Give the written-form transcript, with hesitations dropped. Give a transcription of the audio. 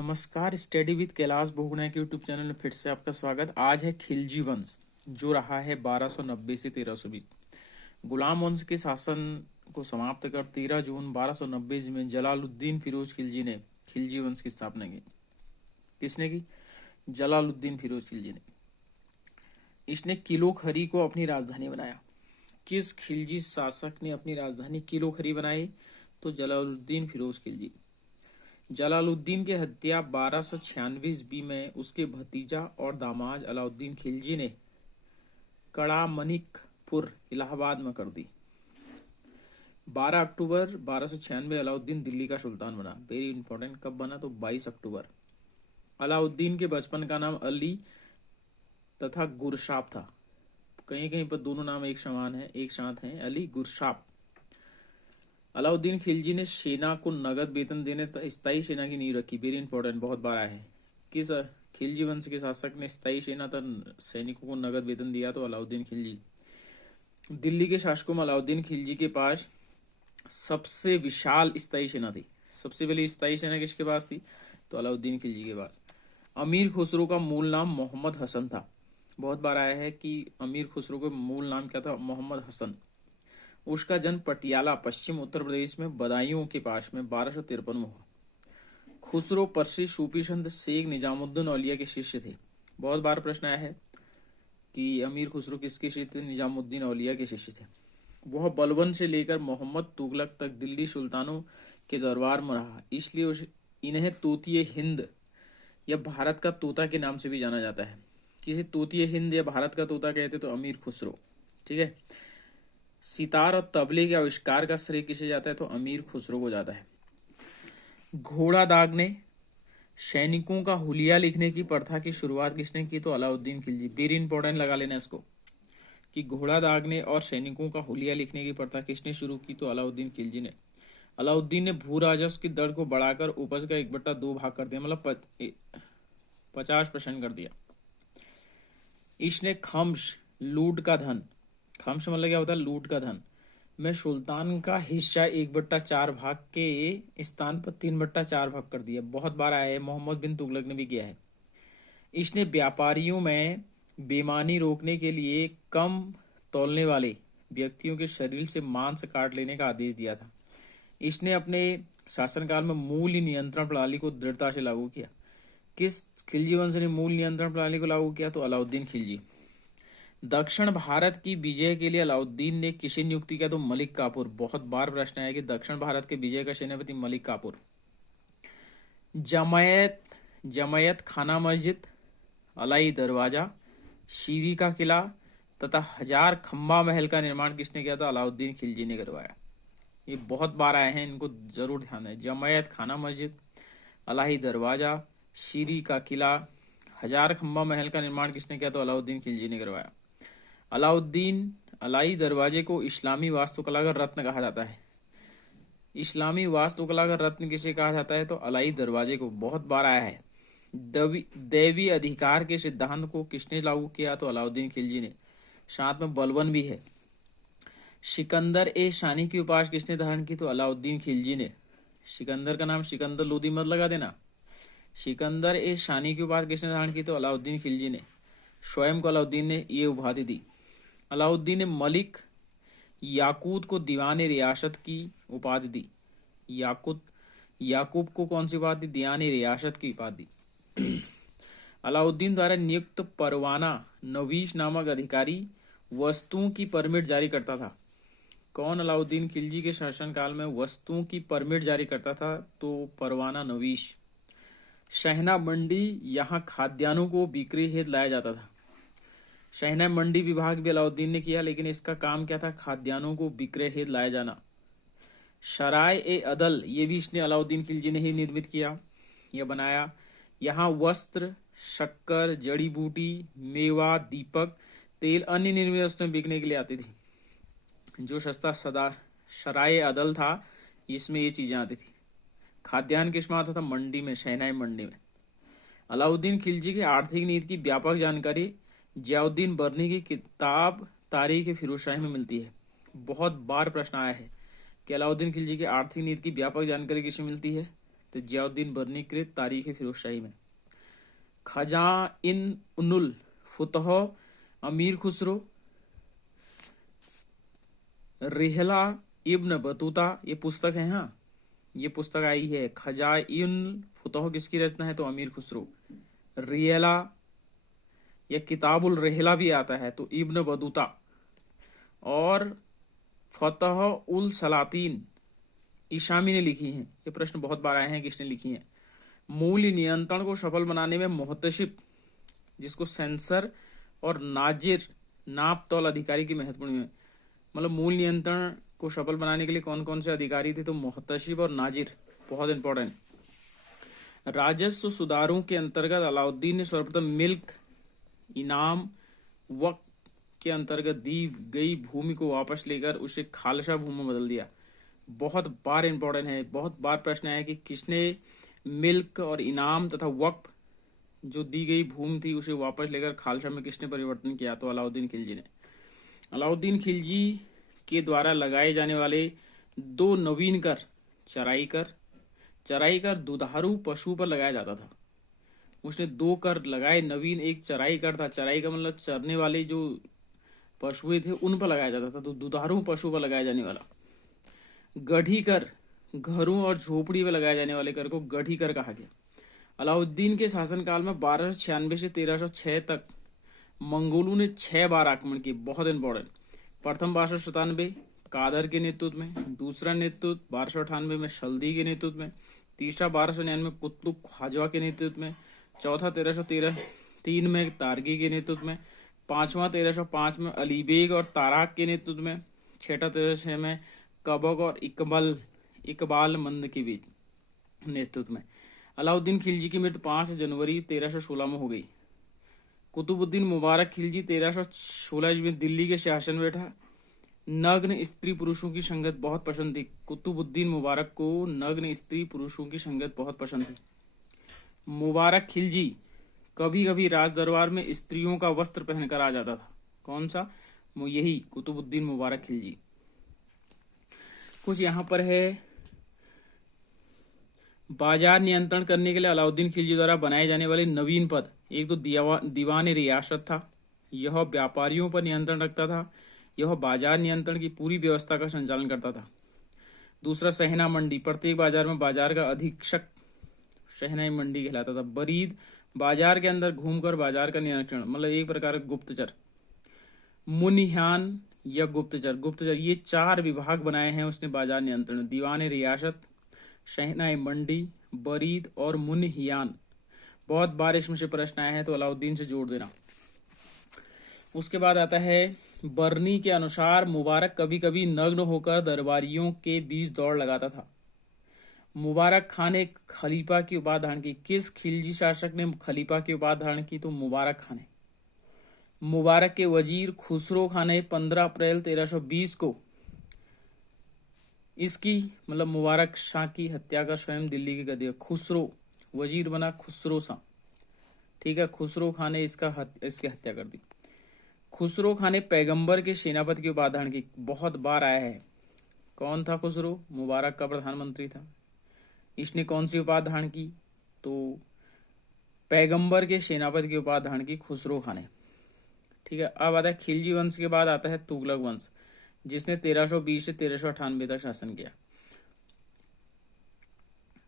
नमस्कार, study with Kailash भोगना के यूट्यूब चैनल में फिर से आपका स्वागत। आज है खिलजी वंश, जो रहा है 1290 से 1320। गुलाम वंश के शासन को समाप्त कर 13 जून 1290 में जलालुद्दीन फिरोज खिलजी ने खिलजी वंश की स्थापना की। किसने की? जलालुद्दीन फिरोज खिलजी ने। इसने किलो खरी को अपनी राजधानी बनाया। किस खिलजी शासक ने अपनी राजधानी किलो खरी बनाई? तो जलालुद्दीन फिरोज खिलजी। जलालुद्दीन की हत्या 1296 ईस्वी में उसके भतीजा और दामाद अलाउद्दीन खिलजी ने कड़ामनिकपुर इलाहाबाद में कर दी। 12 अक्टूबर 1296 अलाउद्दीन दिल्ली का सुल्तान बना। Very important. कब बना? तो 22 अक्टूबर। अलाउद्दीन के बचपन का नाम अली तथा गुरशाप था। कहीं कहीं पर दोनों नाम एक समान है, एक साथ हैं, अली गुरशाप। अलाउद्दीन खिलजी ने सेना को नगद वेतन देने स्थायी सेना की नींव रखी। वेरी इंपॉर्टेंट, बहुत बार आया है। किस खिलजी वंश के शासक ने स्थायी सेना तथा सैनिकों को नगद वेतन दिया? तो अलाउद्दीन खिलजी। दिल्ली के शासकों में अलाउद्दीन खिलजी के पास सबसे विशाल स्थायी सेना थी। सबसे पहले स्थायी सेना किसके पास थी? तो अलाउद्दीन खिलजी के पास। अमीर खुसरो का मूल नाम मोहम्मद हसन था। बहुत बार आया है कि अमीर खुसरो का मूल नाम क्या था? मोहम्मद हसन। उसका जन्म पटियाला, पश्चिम उत्तर प्रदेश में बदायूं के पास में 1253 में हुआ। खुसरो प्रसिद्ध सूफी संत शेख निजामुद्दीन औलिया के शिष्य थे। बहुत बार प्रश्न आया है कि अमीर खुसरो किसके शिष्य थे? निजामुद्दीन औलिया के शिष्य थे। वह बलबन से लेकर मोहम्मद तुगलक तक दिल्ली सुल्तानों के दरबार में रहा, इसलिए इन्हें तोतिए हिंद या भारत का तोता के नाम से भी जाना जाता है। किसी तोतिए हिंद या भारत का तोता कहते तो अमीर खुसरो। ठीक है। सितार और तबले के आविष्कार का श्रेय किसे जाता है? तो अमीर खुसरो को जाता है। घोड़ा दागने, सैनिकों का हुलिया लिखने की प्रथा की शुरुआत किसने की? तो अलाउद्दीन खिलजी। वेरी इंपॉर्टेंट, लगा लेना इसको कि घोड़ा दागने और सैनिकों का हुलिया लिखने की प्रथा किसने शुरू की? तो अलाउद्दीन खिलजी ने। अलाउद्दीन ने भू राजस्व की दर को बढ़ाकर उपज का 1/2 भाग कर दिया, मतलब 50% कर दिया। इसने खम्स, लूट का धन, खम्स मतलब क्या होता है? लूट का धन में सुल्तान का हिस्सा 1/4 भाग के स्थान पर 3/4 भाग कर दिया। बहुत बार आया है, मोहम्मद बिन तुगलक ने भी किया है। इसने व्यापारियों में बेईमानी रोकने के लिए कम तौलने वाले व्यक्तियों के शरीर से मांस काट लेने का आदेश दिया था। इसने अपने शासनकाल में मूल्य नियंत्रण प्रणाली को दृढ़ता से लागू किया। किस खिलजी वंश ने मूल्य नियंत्रण प्रणाली को लागू किया? तो अलाउद्दीन खिलजी। दक्षिण भारत की विजय के लिए अलाउद्दीन ने किसे नियुक्ति किया? तो मलिक काफूर। बहुत बार प्रश्न आया कि दक्षिण भारत के विजय का सेनापति मलिक काफूर। जमायत खाना मस्जिद, अलाई दरवाजा, शीरी का किला तथा 1000 खंबा महल का निर्माण किसने किया? था अलाउद्दीन खिलजी ने करवाया। ये बहुत बार आए हैं, इनको जरूर ध्यान है। जमायत खाना मस्जिद, अलाई दरवाजा, शीरी का किला, 1000 खंबा महल का निर्माण किसने किया? तो अलाउद्दीन खिलजी ने करवाया। अलाई दरवाजे को इस्लामी वास्तुकला का रत्न कहा जाता है। इस्लामी वास्तुकला का रत्न किसे कहा जाता है? तो अलाई दरवाजे को। बहुत बार आया है। दैवी अधिकार के सिद्धांत को किसने लागू किया? तो अलाउद्दीन खिलजी ने। साथ में बलबन भी है। सिकंदर ए शानी की उपाधि किसने धारण की? तो अलाउद्दीन खिलजी ने। सिकंदर का नाम सिकंदर लोदी मत लगा देना। सिकंदर ए शानी की उपाधि किसने धारण की? तो अलाउद्दीन खिलजी ने। स्वयं को अलाउद्दीन ने ये उपाधि दी। अलाउद्दीन ने मलिक याकूत को दीवान रियासत की उपाधि दी। याकूब को कौन सी उपाधि? दीवान रियासत की उपाधि दी। अलाउद्दीन द्वारा नियुक्त परवाना नवीश नामक अधिकारी वस्तुओं की परमिट जारी करता था। कौन अलाउद्दीन खिलजी के शासनकाल में वस्तुओं की परमिट जारी करता था? तो परवाना नवीश। शहना मंडी, यहाँ खाद्यान्नों को बिक्री हेतु लाया जाता था। शहना मंडी विभाग भी अलाउद्दीन ने किया, लेकिन इसका काम क्या था? खाद्यान्नों को विक्रय हेतु लाया जाना। सराय ए अदल, ये भी इसने अलाउद्दीन खिलजी ने ही निर्मित किया या बनाया। यहाँ वस्त्र, शक्कर, जड़ी बूटी, मेवा, दीपक, तेल, अन्य निर्मित वस्तुएं बिकने के लिए आती थी। जो सस्ता सराय अदल था, इसमें ये चीजें आती थी। खाद्यान्न किस में आता था? मंडी में, शहनाई मंडी में। अलाउद्दीन खिलजी की आर्थिक नीति की व्यापक जानकारी जियाउद्दीन बर्नी की किताब तारीख फिरोजशाही में मिलती है। बहुत बार प्रश्न आया है कि अलाउद्दीन खिलजी की आर्थिक नीति की व्यापक जानकारी किसे मिलती है? तो जियाउद्दीन बर्नी कृत तारीख फिरोजशाही में। खजाइनुल फुतह अमीर खुसरो, रिहला इब्न बतूता, ये पुस्तक है। हाँ, ये पुस्तक आई है। खजाइन फुतह किसकी रचना है? तो अमीर खुसरो। रिहला या किताबुल रिहला भी आता है तो इब्न बतूता। और फतह उल सलातीन इशामी ने लिखी हैं। ये प्रश्न बहुत बार आए हैं, किसने लिखी हैं? मूल्य नियंत्रण को सफल बनाने में मोहतशिब, जिसको सेंसर और नाजिर नाप तौल अधिकारी की महत्वपूर्ण है। मतलब मूल्य नियंत्रण को सफल बनाने के लिए कौन कौन से अधिकारी थे? तो मोहतशिब और नाजिर, बहुत इंपॉर्टेंट। राजस्व सुधारों के अंतर्गत अलाउद्दीन ने सर्वप्रथम मिल्क इनाम वक्त के अंतर्गत दी गई भूमि को वापस लेकर उसे खालसा भूमि में बदल दिया। बहुत बार इंपॉर्टेंट है, बहुत बार प्रश्न आया कि किसने मिल्क और इनाम तथा वक्फ जो दी गई भूमि थी उसे वापस लेकर खालसा में किसने परिवर्तन किया? तो अलाउद्दीन खिलजी ने। अलाउद्दीन खिलजी के द्वारा लगाए जाने वाले 2 नवीन कर, चराई कर दुधारू पशु पर लगाया जाता था। उसने 2 कर लगाए नवीन। एक चराई कर था, चराई का मतलब चरने वाले जो पशु थे उन पर लगाया जाता था, तो दुधारू पशु पर लगाया जाने वाला। गढ़ी कर, घरों और झोपड़ी पर लगाए जाने वाले कर को गढ़ी कर कहा गया। अलाउद्दीन के शासनकाल में 1296 से 1306 तक मंगोलों ने 6 बार आक्रमण किए। बहुत इंपॉर्टेंट। प्रथम 1297 कादर के नेतृत्व में, दूसरा नेतृत्व 1298 में शल्दी के नेतृत्व में, तीसरा 1299 कुतुब ख्वाजा के नेतृत्व में, चौथा 1303 में तारगी के नेतृत्व में, पांचवा 1305 में अलीबेग और ताराक के नेतृत्व में, छठा 1306 में कबक और इकबाल मंद के बीच नेतृत्व में। अलाउद्दीन खिलजी की मृत्यु 5 जनवरी 1316 में हो गई। कुतुबुद्दीन मुबारक खिलजी 1316 में दिल्ली के शासन में बैठा। नग्न स्त्री पुरुषों की संगत बहुत पसंद थी। कुतुबुद्दीन मुबारक को नग्न स्त्री पुरुषों की संगत बहुत पसंद थी। मुबारक खिलजी कभी कभी राज दरबार में स्त्रियों का वस्त्र पहनकर आ जाता था। कौन सा? यही कुतुबुद्दीन मुबारक खिलजी। कुछ यहाँ पर है, बाजार नियंत्रण करने के लिए अलाउद्दीन खिलजी द्वारा बनाए जाने वाले नवीन पद। एक तो दीवान रियासत था, यह व्यापारियों पर नियंत्रण रखता था, यह बाजार नियंत्रण की पूरी व्यवस्था का संचालन करता था। दूसरा सहना मंडी, प्रत्येक बाजार में बाजार का अधीक्षक सहना मंडी कहलाता था। बरीद, बाजार के अंदर घूमकर बाजार का निरीक्षण, मतलब एक प्रकार का गुप्तचर। मुनिहान या गुप्तचर, ये 4 विभाग बनाए हैं उसने बाजार नियंत्रण। दीवान रियासत, शहनाई मंडी, बरीद और मुनिहियान। बहुत बार इसमें से प्रश्न आए हैं तो अलाउद्दीन से जोड़ देना। उसके बाद आता है बर्नी के अनुसार मुबारक कभी कभी नग्न होकर दरबारियों के बीच दौड़ लगाता था। मुबारक खान ने खलीफा की उपाधि धारण की। किस खिलजी शासक ने खलीफा की उपाधि धारण की? तो मुबारक खान ने। मुबारक के वजीर खुसरो खान ने 15 अप्रैल 1320 को इसकी मतलब मुबारक शाह की हत्या कर स्वयं दिल्ली की गद्दी। खुसरो वजीर बना खुसरो शाह, ठीक है। खुसरो खान ने इसकी हत्या कर दी। खुसरो खान ने पैगंबर के सेनापति की उपाधि धारण की। बहुत बार आया है। कौन था खुसरो? मुबारक का प्रधानमंत्री था। इसने कौन सी उपाधि धारण की? तो पैगंबर के सेनापति की उपाधि धारण की खुसरो खान ने, ठीक है। अब आता है खिलजी वंश के बाद आता है तुगलक वंश, जिसने 1320 से 1398 तक शासन किया।